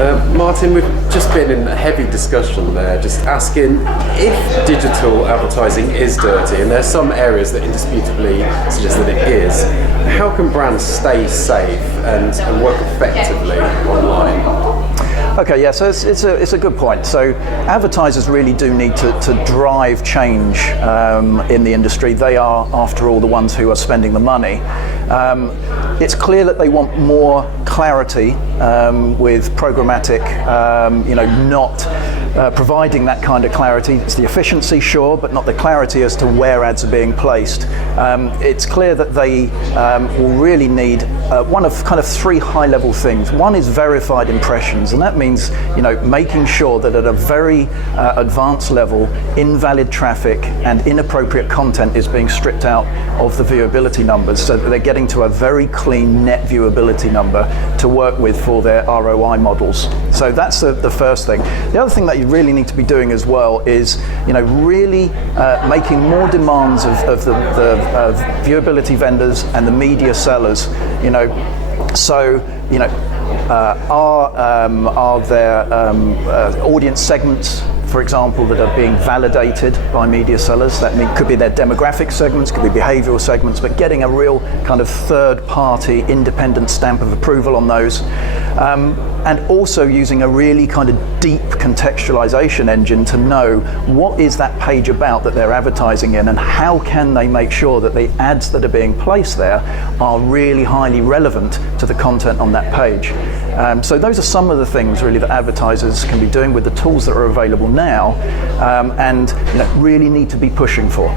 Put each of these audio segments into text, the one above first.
Martin, we've just been in a heavy discussion there, just asking if digital advertising is dirty, and there's some areas that indisputably suggest that it is. How can brands stay safe and work effectively online? Okay, yeah, so it's a good point. So advertisers really do need to drive change in the industry. They are, after all, the ones who are spending the money. It's clear that they want more clarity with programmatic, not providing that kind of clarity. It's the efficiency, sure, but not the clarity as to where ads are being placed. It's clear that they will really need one of kind of three high-level things. One is verified impressions, and that means making sure that at a very advanced level, invalid traffic and inappropriate content is being stripped out of the viewability numbers, so that they're getting to a very clean net viewability number to work with for their ROI models. So that's the first thing. The other thing that you really need to be doing as well is really making more demands of the viewability vendors and the media sellers. Are there audience segments, for example, that are being validated by media sellers? That could be their demographic segments, could be behavioural segments, but getting a real kind of third-party independent stamp of approval on those. And also using a really kind of deep contextualization engine to know what is that page about that they're advertising in, and how can they make sure that the ads that are being placed there are really highly relevant to the content on that page. So those are some of the things really that advertisers can be doing with the tools that are available now, and really need to be pushing for.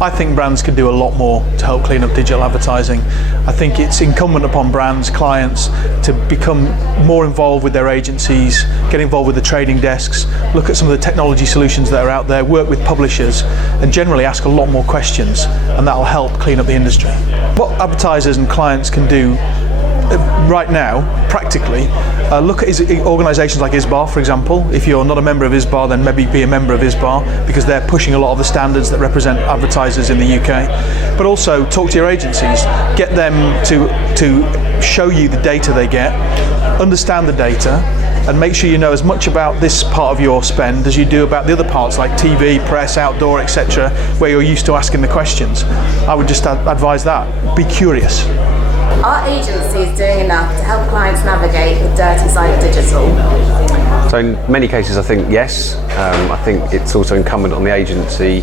I think brands could do a lot more to help clean up digital advertising. I think it's incumbent upon brands, clients, to become more involved with their agencies, get involved with the trading desks, look at some of the technology solutions that are out there, work with publishers, and generally ask a lot more questions, and that'll help clean up the industry. What advertisers and clients can do right now, practically, look at organisations like ISBA, for example. If you're not a member of ISBA, then maybe be a member of ISBA, because they're pushing a lot of the standards that represent advertisers in the UK. But also talk to your agencies, get them to show you the data they get, understand the data, and make sure you know as much about this part of your spend as you do about the other parts like TV, press, outdoor, etc., where you're used to asking the questions. I would just advise that. Be curious. Are agencies doing enough to help clients navigate the dirty side of digital? So in many cases I think yes. I think it's also incumbent on the agency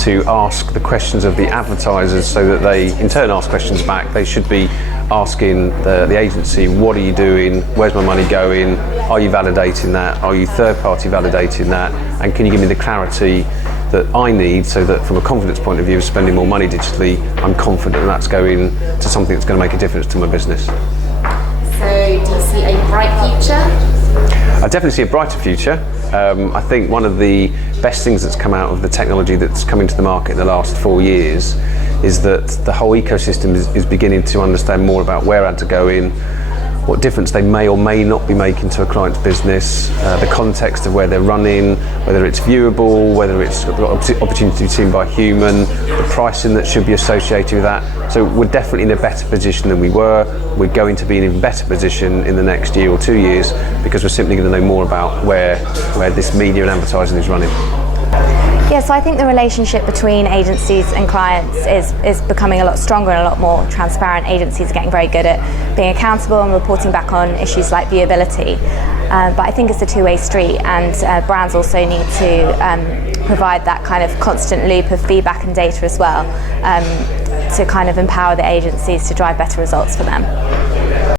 to ask the questions of the advertisers so that they in turn ask questions back. They should be asking the agency, what are you doing? Where's my money going? Are you validating that? Are you third party validating that? And can you give me the clarity that I need so that from a confidence point of view of spending more money digitally, I'm confident that's going to something that's going to make a difference to my business. So do you see a bright future? I definitely see a brighter future. I think one of the best things that's come out of the technology that's come into the market in the last 4 years is that the whole ecosystem is beginning to understand more about where ads are going, what difference they may or may not be making to a client's business, the context of where they're running, whether it's viewable, whether it's got the opportunity to be seen by a human, the pricing that should be associated with that. So we're definitely in a better position than we were. We're going to be in an even better position in the next year or 2 years because we're simply going to know more about where this media and advertising is running. Yeah, so I think the relationship between agencies and clients is becoming a lot stronger and a lot more transparent. Agencies are getting very good at being accountable and reporting back on issues like viewability. But I think it's a two-way street, and brands also need to provide that kind of constant loop of feedback and data as well, to kind of empower the agencies to drive better results for them.